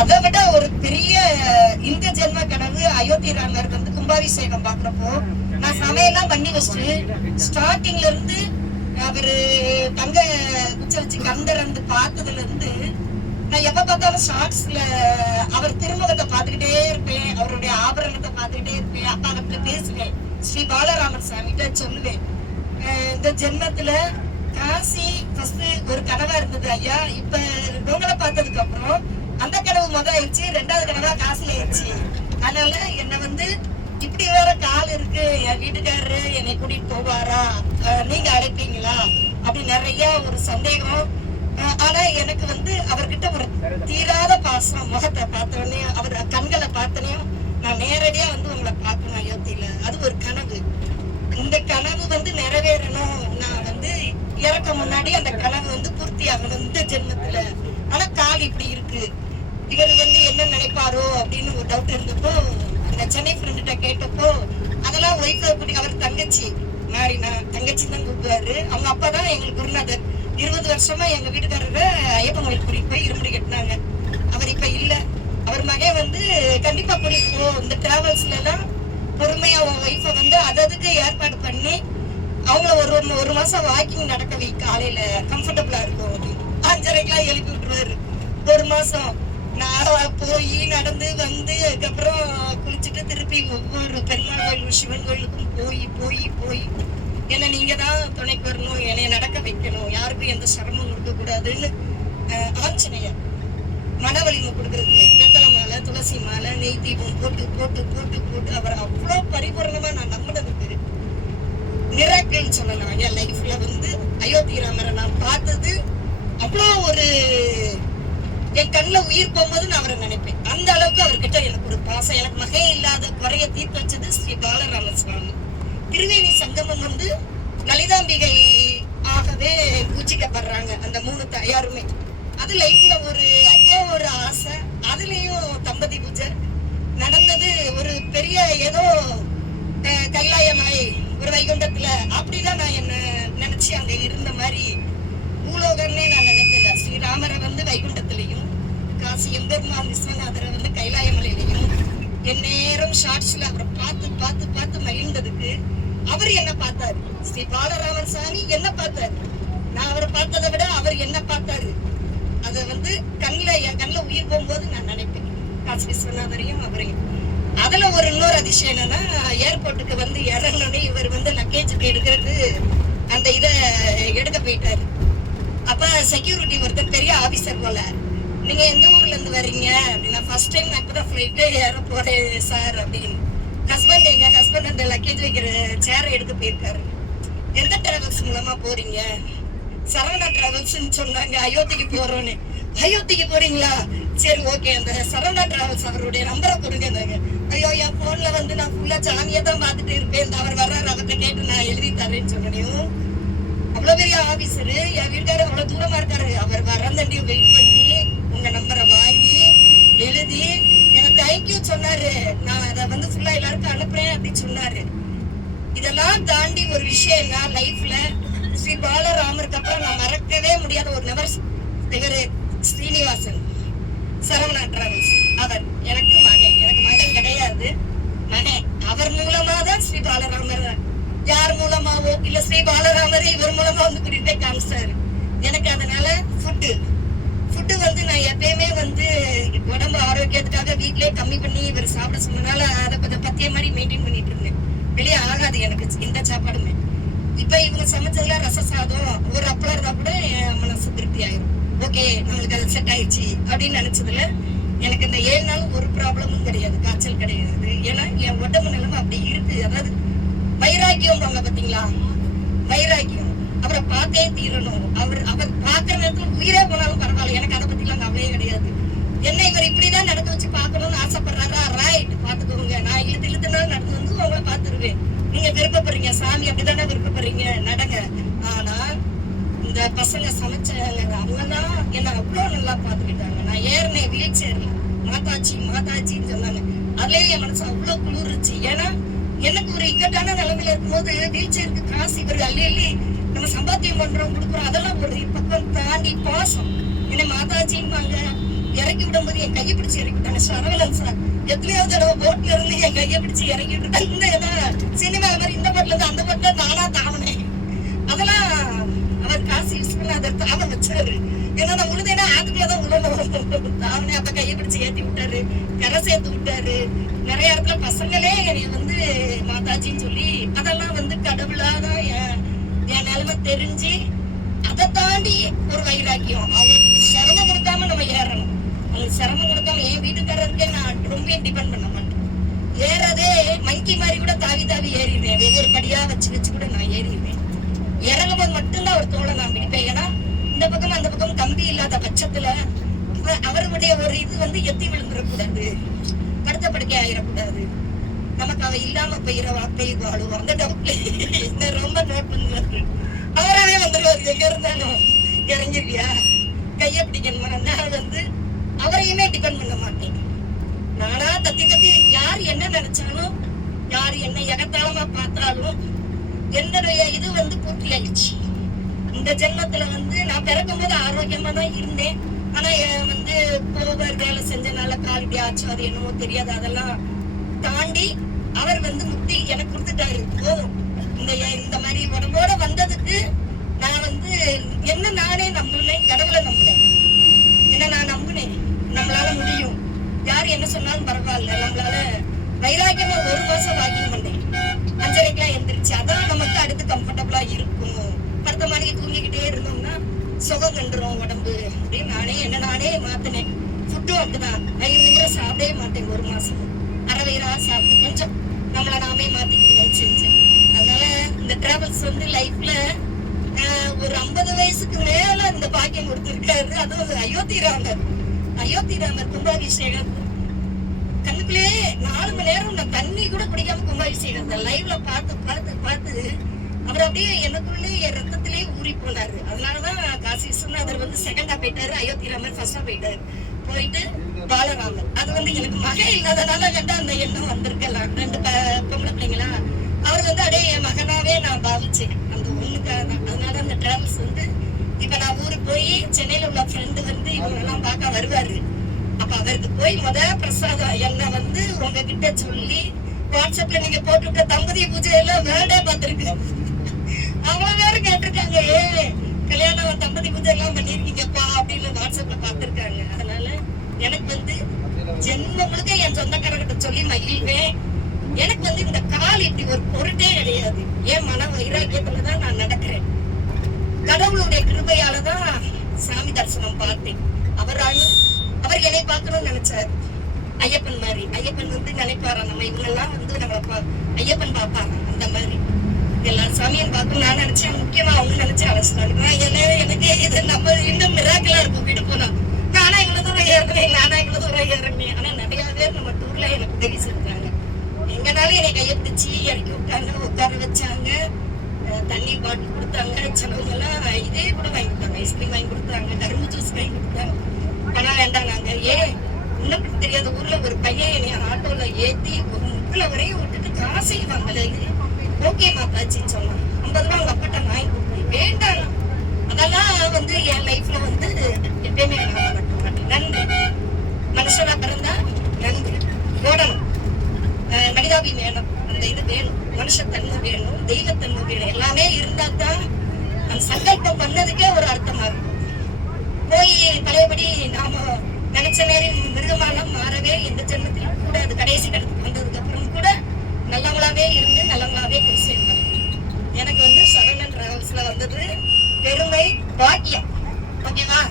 அதை விட ஒரு பெரிய இந்த ஜென்ம கனவு அயோத்தி ராமர் வந்து கும்பாபிஷேகம் பாக்குறப்போ நான் சமையெல்லாம் பண்ணி வச்சுட்டு ஸ்டார்டிங்ல இருந்து அவரு தங்க குச்ச வச்சு கந்தரந்து பார்த்ததுல இருந்து நான் எப்ப பார்த்தாலும் ஷார்ட்ஸ்ல அவர் திருமுகத்தை பார்த்துக்கிட்டே இருப்பேன், அவருடைய ஆபரணத்தை பார்த்துக்கிட்டே இருப்பேன். அப்ப அவர்கிட்ட பேசுவேன், ஸ்ரீ பாலராமர் சாமிகிட்ட சொல்லுவேன், இந்த ஜென்மத்துல காசி ஃபர்ஸ்ட் ஒரு கனவா இருந்தது ஐயா, இப்ப உங்களை பார்த்ததுக்கு அப்புறம் அந்த கனவு முதல் ஆயிடுச்சு, ரெண்டாவது கனவா காசுல ஆயிடுச்சு. அதனால என்ன வந்து இப்படி வேற கால் இருக்கு, என் வீட்டுக்காரரு என்னை கூட்டிட்டு போவாரா, நீங்க அழைப்பீங்களா அப்படி நிறைய ஒரு சந்தேகம். ஆனா எனக்கு வந்து அவர்கிட்ட ஒரு தீராத பாசம். முகத்தை பார்த்தோடனே அவர் கண்களை பார்த்தனே நான் நேரடியா வந்து உங்களை பார்க்கணும் அயோத்தியில, அது ஒரு கனவு. இந்த கனவு வந்து நிறைவேறணும், நான் வந்து இறக்க முன்னாடி அந்த கனவு வந்து பூர்த்தி ஆகணும் இந்த ஜென்மத்துல. ஆனா கால் இப்படி இருக்கு, இவர் வந்து என்ன நினைப்பாரோ அப்படின்னு ஒரு டவுட் இருந்தப்போ அந்த சென்னை ஃப்ரெண்ட்ட கேட்டப்போ அதெல்லாம் ஒய்ஃபை கூட்டி, அவர் தங்கச்சி மாறினா தங்கச்சி தான் கூப்பிடுவாரு, அவங்க அப்பா தான் எங்களுக்கு குருநாதர். 20 வருஷமா எங்க வீட்டுக்காரரை ஐயப்பன் கோயில் கூட்டிட்டு போய் இருமுடி கட்டினாங்க. அவர் இப்ப இல்ல, அவர் மகன் வந்து கண்டிப்பா கூட்டிட்டு போ, இந்த டிராவல்ஸ்ல எல்லாம் பொறுமையா உன் ஒய்ஃபை வந்து அதுக்கு ஏற்பாடு பண்ணி அவங்கள ஒரு மாசம் வாக்கிங் நடக்க வை, காலையில கம்ஃபர்டபுளா இருக்கும் அப்படின்னு 5:30 எழுப்பி விட்டுருவாரு. ஒரு மாசம் நான் போய் நடந்து வந்து அதுக்கப்புறம் குளிச்சுட்டு திருப்பி ஒவ்வொரு பெருமாள் கோயில் சிவன் கோயிலுக்கும் போய் போய் போய் என்ன நீங்க தான் துணைக்கு வரணும், என்னைய நடக்க வைக்கணும், யாருக்கும் எந்த சிரமம் கொடுக்க கூடாதுன்னு ஆஞ்சநேயர் மன வலிமை கொடுக்கறதுக்கு வெத்தலை மாலை, துளசி மாலை, நெய் தீபம் போட்டு போட்டு போட்டு போட்டு அவர் அவ்வளோ பரிபூர்ணமா நான் நம்பினதுக்கு மிராக்கிள் சொல்லலாம். என் லைஃப்ல வந்து அயோத்தி ராமரை நான் பார்த்தது அவ்வளோ ஒரு என் கண்ணுல உயிர் போகும்போது நான் அவரை நினைப்பேன். அந்த அளவுக்கு அவர்கிட்ட எனக்கு ஒரு பாசம். எனக்கு மகே இல்லாத குறைய தீர்த்து வச்சது ஸ்ரீ பாலராம சுவாமி. திருவேணி சங்கமம் வந்து லலிதாம்பிகை ஆகவே பூஜிக்கப்படுறாங்க அந்த 3 தாயாருமே. அது லைஃப்ல ஒரு அவ்வளோ ஒரு ஆசை. அதுலயும் தம்பதி பூஜை நடந்தது ஒரு பெரிய ஏதோ கைலாய மலை ஒரு வைகுண்டத்துல அப்படிதான் நான் என்ன நினைச்சு அங்க இருந்த மாதிரி பூலோகம்னே நான் நினைக்கல. ஸ்ரீராமரை வந்து வைகுண்டத்திலையும் காசி எம்பெருமான் விஸ்வநாதரை வந்து கைலாய மலையிலையும் என் நேரம் ஷார்ட்ஸ்ல அவரை பார்த்து பார்த்து பார்த்து மகிழ்ந்ததுக்கு அவர் என்ன பார்த்தாரு, ஸ்ரீ பாலராமர் சாமி என்ன பார்த்தாரு, நான் அவரை பார்த்ததை விட அவர் என்ன பார்த்தாரு. அதை வந்து என் கண்ணுல உயிர் போகும்போது நான் நினைப்பேன் காசி விஸ்வநாதரையும் அவரையும். அதுல ஒரு இன்னொரு அதிசயம் என்னன்னா, ஏர்போர்ட்டுக்கு வந்து இறங்கணுன்னே இவர் வந்து லக்கேஜுக்கு எடுக்கிறது அந்த இதை எடுக்க போயிட்டாரு. அப்ப செக்யூரிட்டி ஒருத்தர் பெரிய ஆபீசர் போல, நீங்க எந்த ஊர்ல இருந்து வர்றீங்க அப்படின்னா, ஃபர்ஸ்ட் டைம் நான் இப்பதான் ஃபிளைட்டே ஏற போறேன் சார் அப்படின்னு. எங்க ஹஸ்பண்ட் அந்த லக்கேஜ் வைக்கிற சேரை எடுக்க போயிருக்காரு. எந்த டிராவல்ஸ் மூலமா போறீங்க? சரவணா டிராவல்ஸ் சொன்னாங்க. அயோத்திக்கு போறோன்னு. அயோத்திக்கு போறீங்களா? சரி ஓகே, அந்த சரவணா டிராவல்ஸ் அவருடைய நம்பரை கொடுங்க. ஐயோ என் போன்ல வந்து நான் ஃபுல்லா சாமியை தான் பார்த்துட்டு இருப்பேன், அவர் வர்றாரு, அவர்கிட்ட கேட்டு நான் எழுதி தரேன்னு சொன்னேன். அவ்வளவு பெரிய ஆபீசரு, என் வீட்டுக்காரர் அவ்வளவு தூரமா இருக்காரு, அவர் வரந்தண்டியும் வெயிட் பண்ணி உங்க நம்பரை வாங்கி எழுதி எனக்கு தேங்க்யூ சொன்னாரு. நான் அதை வந்து ஃபுல்லா எல்லாருக்கும் அனுப்புறேன் அப்படின்னு சொன்னாரு. இதெல்லாம் தாண்டி ஒரு விஷயம் என்ன லைஃப்ல ஸ்ரீ பாலராமருக்கு அப்புறம் நான் மறக்கவே முடியாத ஒரு நபர் இவரு ஸ்ரீனிவாசன் சரவணா டிராவல்ஸ். அவர் எனக்கு மகன் கிடையாது, மகன். அவர் மூலமா தான் ஸ்ரீ பாலராமர், யார் மூலமாவோ இல்ல ஸ்ரீ பாலராமரே இவர் மூலமா வந்து கூட்டிட்டு காமிச்சாரு எனக்கு. அதனால ஃபுட்டு வந்து நான் எப்பயுமே வந்து உடம்பு ஆரோக்கியத்துக்காக வீட்லயே கம்மி பண்ணி இவர் சாப்பிட சொன்னதால அதை கொஞ்சம் பத்திய மாதிரி மெயின்டைன் பண்ணிட்டு இருந்தேன். வெளியே ஆகாது எனக்கு எந்த சாப்பாடுமே. இப்ப இவங்க சமைச்சதுல ரச சாதம் ஒரு அப்பளம் இருந்தா கூட என் மனசு திருப்தி ஆயிரும். ஓகே நம்மளுக்கு அது செட் ஆயிடுச்சு அப்படின்னு நினைச்சதுல எனக்கு இந்த 7 நாளும் ஒரு ப்ராப்ளமும் கிடையாது, காய்ச்சல் கிடையாது. ஏன்னா என் உடம்பு நிலைமை அப்படி இருக்கு. அதாவது வைராக்கியம் வாங்க பாத்தீங்களா, வைராக்கியம். அவரை பார்த்தே தீரணும். அவர் பார்க்கற நேரத்துல உயிரே போனாலும் பரவாயில்ல, எனக்கு அதை பத்தி எல்லாம் கவலையே கிடையாது. என்ன இவர் இப்படிதான் நடக்க வச்சு பார்க்கணும்னு ஆசைப்படுறாரா, ரைட் பாத்துக்கோங்க, நான் இழுத்துனாலும் நடந்து வந்து உங்களை பாத்துருவேன். நீங்க விருப்பப்படுறீங்க, சாமி அப்படித்தானே விருப்பப்படுறீங்க, நடங்க. ஆனா இந்த பசங்க சமைச்சாங்க, அவங்கதான் என்ன அவ்வளவு நல்லா பாத்துக்கிட்டாங்க. நான் ஏறினேன் வீல் சேர்ல, மாதாச்சின்னு சொன்னாங்க. அதுலயே என் மனசு அவ்வளவு குளிர்ச்சு. ஏன்னா எனக்கு ஒரு இக்கட்டான நிலைமையில இருக்கும்போது வீல் சேருக்கு காசு இவர் அள்ளி நம்ம சம்பாத்தியம் பண்றோம் கொடுக்குறோம், அதெல்லாம் ஒரு பக்கம் தாண்டி பாசம். என்ன மாதாச்சின்பாங்க, இறக்கி விடும்போது என் கையை பிடிச்சி இறக்கி விட்டாங்க. சரவணன் சார் எத்தனையோ தடவை போட்ல இருந்து என் கையை பிடிச்சி இறங்கிட்டு இருக்காங்க. சினிமா மாதிரி இந்த பாட்டுல இருந்து அந்த பாட்டுல நானா தாவனேன். அதெல்லாம் அவர் காசு யூஸ் பண்ண அதை தாவ வச்சாரு. ஏன்னா நான் உழுதேன்னா ஆத்துக்குள்ளதான் உழணும் தாவனே. அப்ப கையை பிடிச்சி ஏத்தி விட்டாரு, கரை சேர்த்து விட்டாரு. நிறைய இடத்துல பசங்களே என்னைய வந்து மாதாஜின்னு சொல்லி அதெல்லாம் வந்து கடவுளாதான் என் நிலைமை தெரிஞ்சு அதை தாண்டி ஒரு வைராக்கியம். அவங்களுக்கு சிரமம் கொடுக்காம நம்ம ஏறணும். அவங்களுக்கு சிரமம் கொடுக்காம என் வீட்டுக்காரருக்கே நான் ரொம்ப டிபெண்ட் பண்ண மாட்டேன். ஏறதே மங்கி மாதிரி கூட தாவி தாவி ஏறிடுவேன். ஒவ்வொரு படியா வச்சு வச்சு கூட நான் ஏறிடுவேன். இறங்கும்போது மட்டும்தான் ஒரு தோலை நான் பிடிப்பேன். ஏன்னா இந்த பக்கம் அந்த பக்கம் கம்பி இல்லாத பட்சத்துல அவருடைய ஒரு இது வந்து எத்தி விழுந்துடக்கூடாது, படுத்த படுக்கை ஆயிடக்கூடாது. நமக்கு அவ இல்லாம போய் வாழுவோம். அந்த டவுட்ல ரொம்ப நோட் பண்ணுவாரு. அவராவே வந்துருவாரு. எங்க இருந்தாலும் இறங்கிருவியா கைய பிடிக்கணுமா. நான் வந்து அவரையுமே டிபெண்ட் பண்ண மாட்டேன். நானா தத்தி தத்தி யார் என்ன நினைச்சாலும், யார் என்ன எகத்தாளமா பார்த்தாலும் என்னுடைய இது வந்து பூர்த்தி ஆயிடுச்சு. இந்த ஜென்மத்துல வந்து நான் பிறக்கும் போது ஆரோக்கியமா தான் இருந்தேன். ஆனா வந்து கோவர் வேலை செஞ்சனால காலிட்டி ஆச்சு, அது என்னமோ தெரியாது. அதெல்லாம் தாண்டி அவர் வந்து முக்தி எனக்கு கொடுத்துட்டாரு. போதும், இந்த மாதிரி உடம்போட வந்ததுக்கு நான் வந்து என்ன நானே நம்பினேன், கடவுளை நம்பினேன். என்ன நான் நம்பினேன், நம்மளால முடியும், யார் என்ன சொன்னாலும் பரவாயில்ல. நம்மளால வைராக்கியமா 1 மாசம் வாக்கிங் பண்ணேன். 5:30க்கெல்லாம் எந்திரிச்சு அதான் நமக்கு அடுத்து கம்ஃபர்டபுளா இருக்கும். படுத்த மாதிரி தூங்கிக்கிட்டே இருந்தோம்னா சுகம் கண்டுரும் உடம்பு அப்படின்னு நானே மாத்தினேன். ஃபுட்டும் அப்படிதான். வயிறு நிமிர சாப்பிடவே மாட்டேன் 1 மாசம். அரை வயிறா சாப்பிட்டு கொஞ்சம் நம்மளை நாமே மாத்திக்கிட்டு செஞ்சேன். அதனால இந்த டிராவல்ஸ் வந்து லைஃப்ல ஒரு 50 வயசுக்கு மேல இந்த பாக்கியம் கொடுத்திருக்காரு. அதுவும் அயோத்தி ராமர் கும்பாபிஷேகம் கண்ணுக்குள்ளே 4 மணி நேரம் நான் தண்ணி கூட குடிக்காம கும்பாபிஷேகத்தை லைவ்ல பார்த்து அவர் அப்படியே எனக்குள்ளே என் ரத்தத்திலே ஊறி போனாரு. அதனாலதான் காசி விஸ்வநாதர் வந்து செகண்டா போயிட்டாரு, அயோத்தி ராமர் ஃபர்ஸ்டா போயிட்டு பாலராமர். அது வந்து எனக்கு மகன் இல்லாதனால கண்டா அந்த எண்ணம் வந்திருக்கலாம். 2 பொம்பளை பிள்ளைங்களா, அவர் வந்து அப்படியே என் மகனாவே நான் பாவிச்சேன் அந்த ஒண்ணுக்காக தான். அதனால அந்த டிராவல்ஸ் வந்து இப்ப நான் ஊருக்கு போய் சென்னையில உள்ள ஃப்ரெண்டு வந்து இவங்க எல்லாம் பார்க்க வருவாரு. அப்ப அவருக்கு போய் பிரசாதம் என்ன வந்து உங்ககிட்ட சொல்லி வாட்ஸ்அப்ல நீங்க போட்டுவிட்ட தம்பதி பூஜை எல்லாம் வேர்டே பார்த்திருக்கு. அவ்வளவு பேரும் கேட்டிருக்காங்க, கல்யாணம் தம்பதி பூஜை எல்லாம் பண்ணிருக்கீங்கப்பா அப்படின்னு வாட்ஸ்அப்ல பார்த்திருக்காங்க. அதனால எனக்கு வந்து ஜென்மம் முழுக்க என் சொந்தக்காரர்கிட்ட சொல்லி மகிழ்வேன். எனக்கு வந்து இந்த கால் இப்படி ஒரு பொருட்டே கிடையாது. என் மன வைராக்கியத்துலதான் நான் நடக்கிறேன். கடவுளுடைய கிருபையாலதான் சாமி தரிசனம் பார்த்தேன். அவர் என்னை பார்க்கணும்னு நினைச்சாரு. ஐயப்பன் மாதிரி ஐயப்பன் வந்து நினைப்பாரா நம்ம இவங்க எல்லாம் வந்து நம்மள ஐயப்பன் பாப்பாரா அந்த மாதிரி எல்லா சாமியும் பார்க்கணும் நான் நினைச்சேன். முக்கியமா அவங்க நினைச்சு அழைச்சிட்டாங்க. எனக்கு இது நம்ம இன்னும் மிராக்கிளா இருக்கும். வீடு போனா நானா இவ்வளவு தூரம் ஏறினேன். ஆனா நிறைய பேர் நம்ம டூர்ல எனக்கு உதவி செஞ்சாங்க. எங்கனாலும் என்னை கையை பிடிச்சி இறக்கி விட்டாங்க, உட்கார வச்சாங்க, தண்ணி பாட்டில் கொடுத்தாங்க. சிலவங்க எல்லாம் இதே கூட வாங்கி கொடுத்தாங்க, ஐஸ்கிரீம் வாங்கி கொடுத்தாங்க, கரும்பு ஜூஸ் வாங்கி கொடுத்தாங்க. பணம் வேண்டாம் நாங்க இன்னும் தெரியாத ஊர்ல ஒரு பையன் என்னை ஆட்டோல ஏத்தி ஒரு முக்குல வரையும் விட்டுட்டு காசை வாங்கல. ஓகே மாதாச்சின்னு சொன்னான். 50 ரூபா அவங்க அப்பாட்ட வாங்கி கொடுத்தேன். வேண்டாம், அதெல்லாம் வந்து என் லைஃப்ல வந்து எப்பயுமே நன்றி. மனுஷனா பிறந்தா நன்றி ஓடணும், மனிதாபி வேணும், அந்த இது வேணும், மனுஷத்தன்மை வேணும், தெய்வத்தன்மை வேணும். எல்லாமே இருந்தா தான் அந்த சங்கல்பம் பண்ணதுக்கே ஒரு அர்த்தமா இருக்கும். போய் பழையபடி நாம நினைச்ச நேரம் மிருகமாலாம் மாறவே எந்த ஜென்மத்திலும் கூட அது கடைசி கடத்துக்கு வந்ததுக்கு அப்புறம் கூட நல்லவங்களாவே இருந்து நல்லவங்களாவே போய் சேர்ந்தாங்க. எனக்கு வந்து சரவணன் டிராவல்ஸ்ல வந்தது பெருமை, பாக்கியம். ஓகேவா?